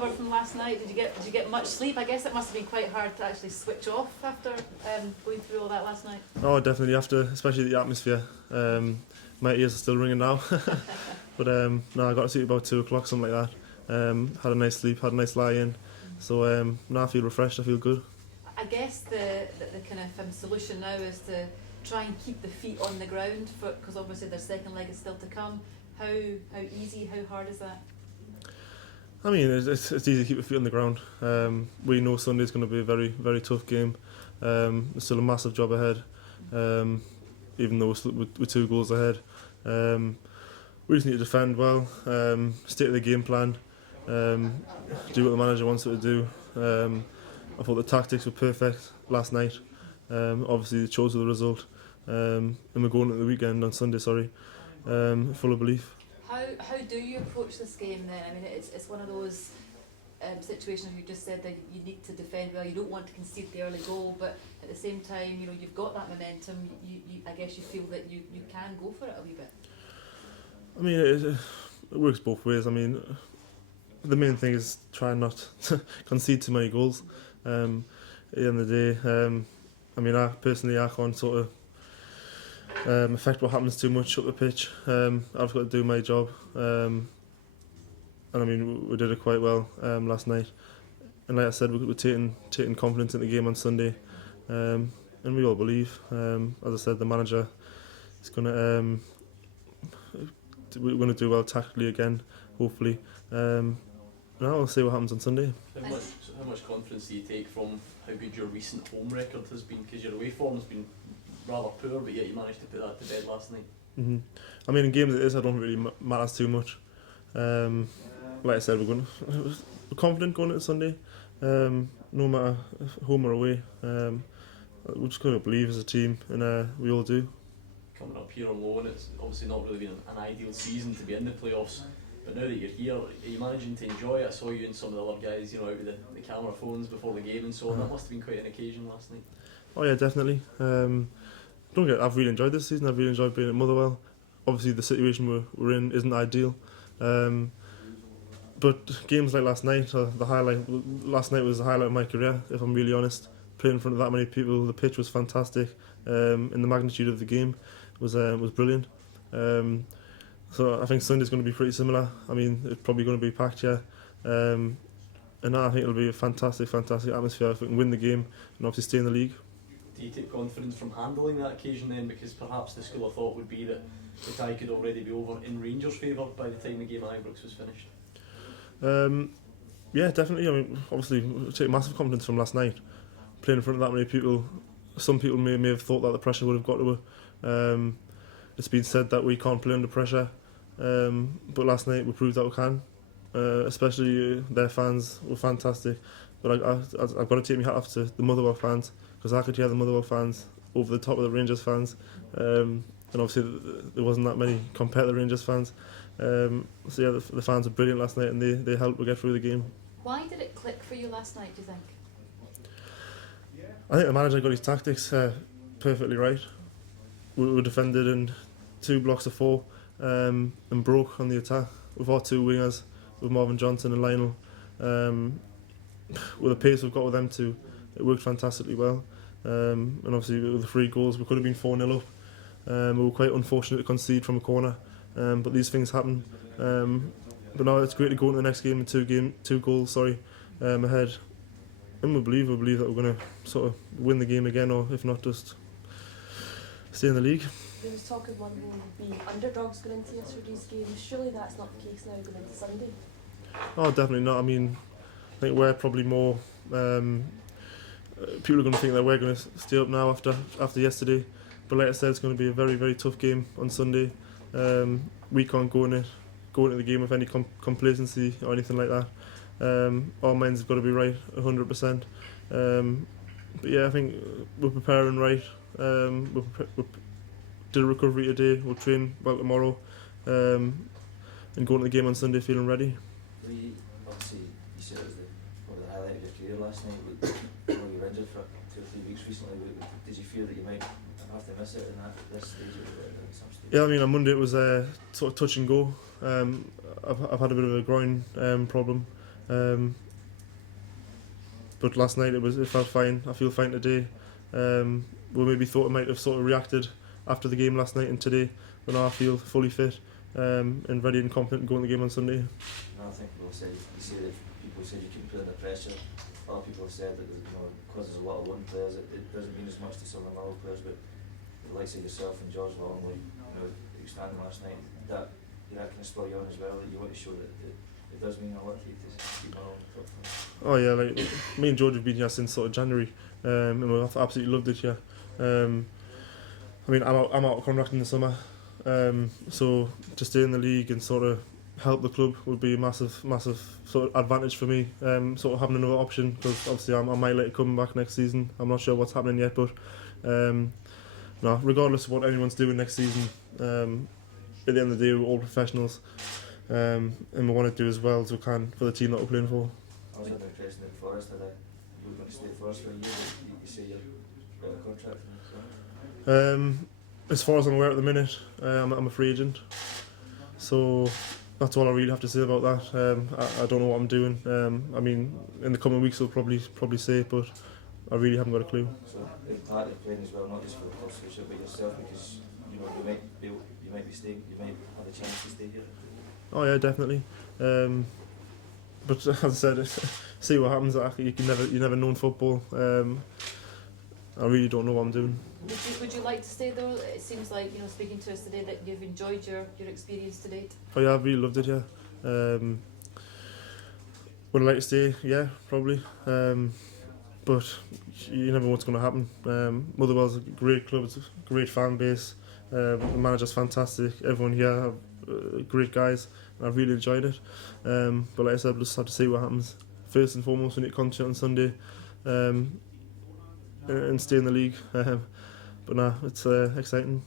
recovered from last night? Did you get much sleep? I guess it must have been quite hard to actually switch off after going through all that last night. Oh, definitely. After, especially the atmosphere. My ears are still ringing now. But no, I got to sleep about 2 o'clock, something like that. Had a nice sleep, had a nice lie in. So now I feel refreshed. I feel good. I guess the kind of solution now is to try and keep the feet on the ground, because obviously their second leg is still to come. How easy, how hard is that? I mean, it's easy to keep your feet on the ground. We know Sunday's going to be a very, very tough game. There's still a massive job ahead, even though we're 2 goals ahead. We just need to defend well, stick to the game plan, do what the manager wants it to do. I thought the tactics were perfect last night. Obviously, it chose with the result. And we're going into the weekend on Sunday, full of belief. How do you approach this game then? I mean, it's one of those situations you just said that you need to defend well. You don't want to concede the early goal, but at the same time, you know, you've got that momentum. I guess you feel that you can go for it a wee bit. I mean, it works both ways. I mean, the main thing is try not to concede too many goals. At the end of the day, I mean, I can't sort of affect what happens too much up the pitch. I've got to do my job, and I mean, we did it quite well last night. And like I said, we're taking confidence in the game on Sunday, and we all believe. As I said, the manager is gonna we're going to do well tactically again, hopefully. Now we'll see what happens on Sunday. How much confidence do you take from how good your recent home record has been? Because your away form has been rather poor, but yet you managed to put that to bed last night. Mm-hmm. I mean, in games like this, I don't really matters too much. Like I said, we're confident going into Sunday, no matter home or away. We're just going to believe as a team, and we all do. Coming up here on loan, it's obviously not really been an ideal season to be in the playoffs, but now that you're here, are you managing to enjoy it? I saw you and some of the other guys, you know, out with the camera phones before the game and so on. That must have been quite an occasion last night. Oh yeah, definitely. I've really enjoyed this season. I've really enjoyed being at Motherwell. Obviously the situation we're in isn't ideal, but games like last night are the highlight. Last night was the highlight of my career, if I'm really honest. Playing in front of that many people, the pitch was fantastic, and the magnitude of the game was brilliant. So I think Sunday's going to be pretty similar. I mean, it's probably going to be packed, yeah. And I think it'll be a fantastic atmosphere if we can win the game and obviously stay in the league. Do you take confidence from handling that occasion then? Because perhaps the school of thought would be that the tie could already be over in Rangers' favour by the time the game at Ibrox was finished. Yeah, definitely. I mean, obviously, we take massive confidence from last night. Playing in front of that many people, some people may have thought that the pressure would have got to her. It's been said that we can't play under pressure, but last night we proved that we can. Especially their fans were fantastic. But I've got to take my hat off to the Motherwell fans, because I could hear the Motherwell fans over the top of the Rangers fans. And obviously there wasn't that many compared to the Rangers fans. So yeah, the fans were brilliant last night, and they helped us get through the game. Why did it click for you last night, do you think? I think the manager got his tactics perfectly right. We defended in 2 blocks of 4 and broke on the attack with our 2 wingers, with Marvin Johnson and Lionel. With the pace we've got with them 2, it worked fantastically well. And obviously with the 3 goals, we could have been 4-0 up. We were quite unfortunate to concede from a corner, but these things happen. But now it's great to go into the next game with 2 goals ahead. And we believe that we're going to sort of win the game again, or if not, just stay in the league. There was talk of one will be underdogs going into yesterday's game. Surely that's not the case now going into Sunday? Oh, definitely not. I mean, I think we're probably more... people are going to think that we're going to stay up now after yesterday. But like I said, it's going to be a very, very tough game on Sunday. We can't go into the game with any complacency or anything like that. Our minds have got to be right 100%. But yeah, I think we're preparing right. We did a recovery today. We'll train well tomorrow, and go into the game on Sunday feeling ready. Obviously, you said it was probably the highlight of your career last night. You were injured for 2 or 3 weeks recently. Did you fear that you might have to miss it in this stage at some stage? Yeah, I mean, on Monday it was sort of touch and go. I've had a bit of a groin problem. But last night it felt fine. I feel fine today. We maybe thought I might have sort of reacted after the game last night and today, but now I feel fully fit and ready and confident going to the game on Sunday. No, I think people said people said you couldn't put under pressure. Other people have said that because there's a lot of lone players, it doesn't mean as much to some of the other players. But the likes of yourself and George Longley, outstanding last night. That kind of spur you on as well. That you want to show that it does mean a lot to you to keep on top. Oh yeah, like me and George have been here since sort of January, and we've absolutely loved it here. I mean, I'm out of contract in the summer, so to stay in the league and sort of help the club would be a massive sort of advantage for me. Sort of having another option, because obviously I might let it come back next season. I'm not sure what's happening yet, but no, regardless of what anyone's doing next season, at the end of the day we're all professionals, and we want to do as well as we can for the team that we're playing for. I was under the impression that Forest had you were going to stay at Forest for a year, but you say you're out of contract. As far as I'm aware at the minute, I'm a free agent, so that's all I really have to say about that. I don't know what I'm doing. I mean, in the coming weeks I'll probably say it, but I really haven't got a clue. So in part of playing as well, not just for the club switch, but yourself, because you might be staying, you might have a chance to stay here. Oh yeah, definitely. But as I said, see what happens. You never know in football. I really don't know what I'm doing. Would you like to stay though? It seems like, speaking to us today, that you've enjoyed your experience to date. Oh yeah, I've really loved it here. Would I like to stay? Yeah, probably. But you never know what's going to happen. Motherwell's a great club, it's a great fan base. The manager's fantastic. Everyone here are great guys. I've really enjoyed it. But like I said, we'll just have to see what happens. First and foremost, we need to concentrate on Sunday and stay in the league. But nah, it's exciting.